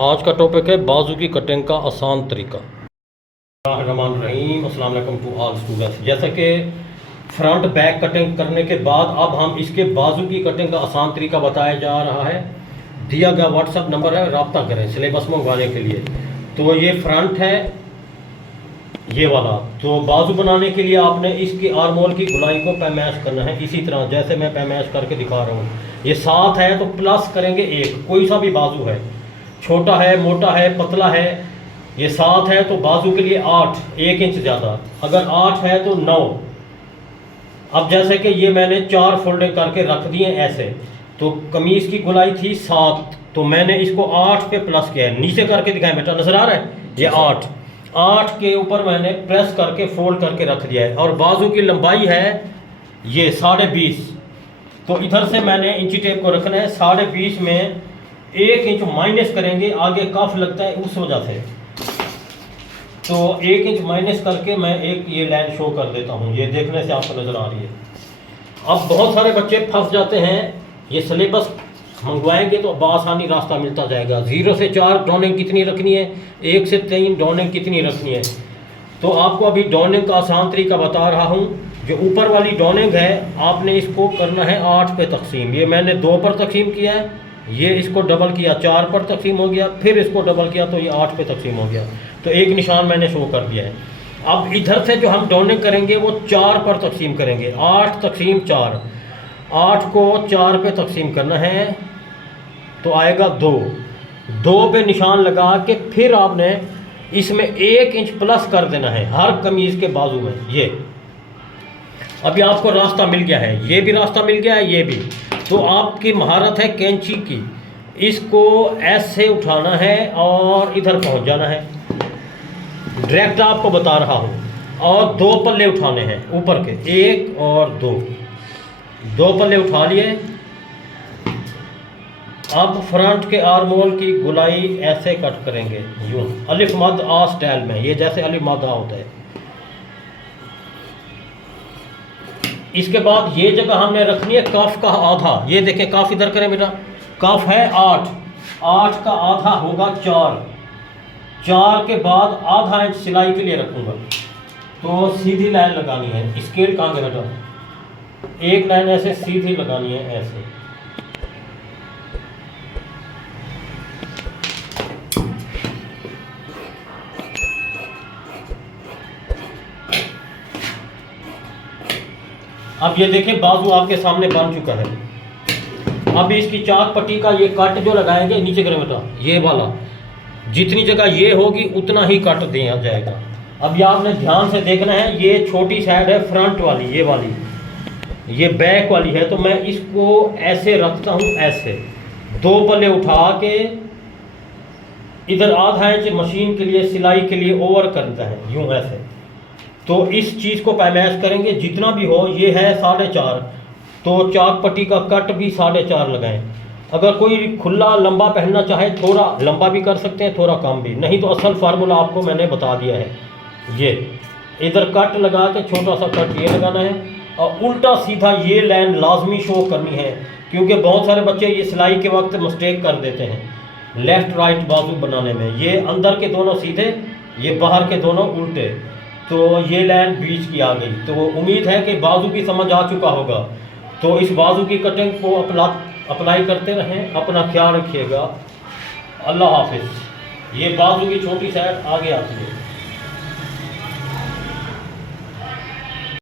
आज का टॉपिक है बाजू की कटिंग का आसान तरीका। रहमान रहीम, अस्सलाम वालेकुम टू ऑल स्टूडेंट्स। जैसा कि फ्रंट बैक कटिंग करने के बाद अब हम इसके बाजू की कटिंग का आसान तरीका बताया जा रहा है। दिया गया व्हाट्सअप नंबर है, रब्ता करें सिलेबस मंगवाने के लिए। तो ये फ्रंट है ये वाला। तो बाजू बनाने के लिए आपने इसकी आर्मोल की गुलाई को पैमाइश करना है, इसी तरह जैसे मैं पैमाइश करके दिखा रहा हूँ। ये 7 है तो प्लस करेंगे 1, कोई सा भी बाजू है, छोटा है, मोटा है, पतला है। ये 7 है तो बाजू के लिए 8, 1 इंच ज़्यादा। अगर 8 है तो 9। अब जैसे कि ये मैंने 4 फोल्डिंग करके रख दिए ऐसे। तो कमीज़ की गुलाई थी 7, तो मैंने इसको 8 पे प्लस किया है। नीचे करके दिखाएं बेटा, नजर आ रहा है? ये 8 के ऊपर मैंने प्रेस करके फोल्ड करके रख दिया है। और बाजू की लंबाई है ये 20.5। तो इधर से मैंने इंची टेप को रखना है 20.5 में 1 इंच माइनस करेंगे, आगे कफ लगता है उस वजह से। तो 1 इंच माइनस करके मैं एक ये लाइन शो कर देता हूँ, ये देखने से आपको नज़र आ रही है। अब बहुत सारे बच्चे फंस जाते हैं, ये सिलेबस मंगवाएंगे तो बआसानी रास्ता मिलता जाएगा। 0 से 4 डॉनिंग कितनी रखनी है, 1 से 3 डॉनिंग कितनी रखनी है। तो आपको अभी डॉनिंग का आसान तरीका बता रहा हूँ। जो ऊपर वाली डॉनिंग है आपने इसको करना है 8 पे तकसीम। ये मैंने 2 पर तकसीम किया है, ये इसको डबल किया 4 पर तकसीम हो गया, फिर इसको डबल किया तो ये 8 पे तकसीम हो गया। तो एक निशान मैंने शो कर दिया है। अब इधर से जो हम डॉनिंग करेंगे वो 4 पर तकसीम करेंगे, 8 तकसीम 4। 8 को 4 पे तकसीम करना है तो आएगा 2 पे निशान लगा के फिर आपने इसमें 1 इंच प्लस कर देना है हर कमीज़ के बाजू में। ये अभी आपको रास्ता मिल गया है, ये भी रास्ता मिल गया है, ये भी। तो आपकी महारत है कैंची की, इसको ऐसे उठाना है और इधर पहुंच जाना है। डायरेक्ट आपको बता रहा हूं। और 2 पल्ले उठाने हैं ऊपर के, 1 और 2 पल्ले उठा लिए। अब फ्रंट के आर्मोल की गुलाई ऐसे कट करेंगे, यूं अलिफ मद आ स्टाइल में, ये जैसे अलिफ मद आ होता है। इसके बाद ये जगह हमने रखनी है कफ का आधा। ये देखें कफ इधर करें बेटा, कफ है 8 का आधा होगा 4 के बाद आधा इंच सिलाई के लिए रखूंगा। तो सीधी लाइन लगानी है, स्केल कहाँ गया बेटा, एक लाइन ऐसे सीधी लगानी है ऐसे। अब ये देखें बाजू आपके सामने बन चुका है। अब इसकी चाक पट्टी का ये कट जो लगाएंगे, नीचे करें बेटा, ये वाला जितनी जगह ये होगी उतना ही कट दिया जाएगा। अब ये आपने ध्यान से देखना है, ये छोटी साइड है फ्रंट वाली, ये वाली, ये बैक वाली है। तो मैं इसको ऐसे रखता हूँ, ऐसे 2 पल्ले उठा के इधर आधा इंच मशीन के लिए सिलाई के लिए ओवर करता है, यूँ ऐसे। तो इस चीज़ को पैमाइश करेंगे जितना भी हो। ये है 4.5, तो चाक पट्टी का कट भी 4.5 लगाएं। अगर कोई खुला लंबा पहनना चाहे थोड़ा लंबा भी कर सकते हैं, थोड़ा कम भी, नहीं तो असल फार्मूला आपको मैंने बता दिया है। ये इधर कट लगा के छोटा सा कट ये लगाना है और उल्टा सीधा ये लाइन लाजमी शो करनी है, क्योंकि बहुत सारे बच्चे ये सिलाई के वक्त मिस्टेक कर देते हैं लेफ़्ट राइट बाजू बनाने में। ये अंदर के दोनों सीधे, ये बाहर के दोनों उल्टे, तो ये लाइन बीच की आ गई। तो उम्मीद है कि बाजू की समझ आ चुका होगा। तो इस बाजू की कटिंग को अप्लाई करते रहें, अपना ख्याल रखिएगा। अल्लाह हाफिज़। ये बाजू की छोटी साइड आगे आती है।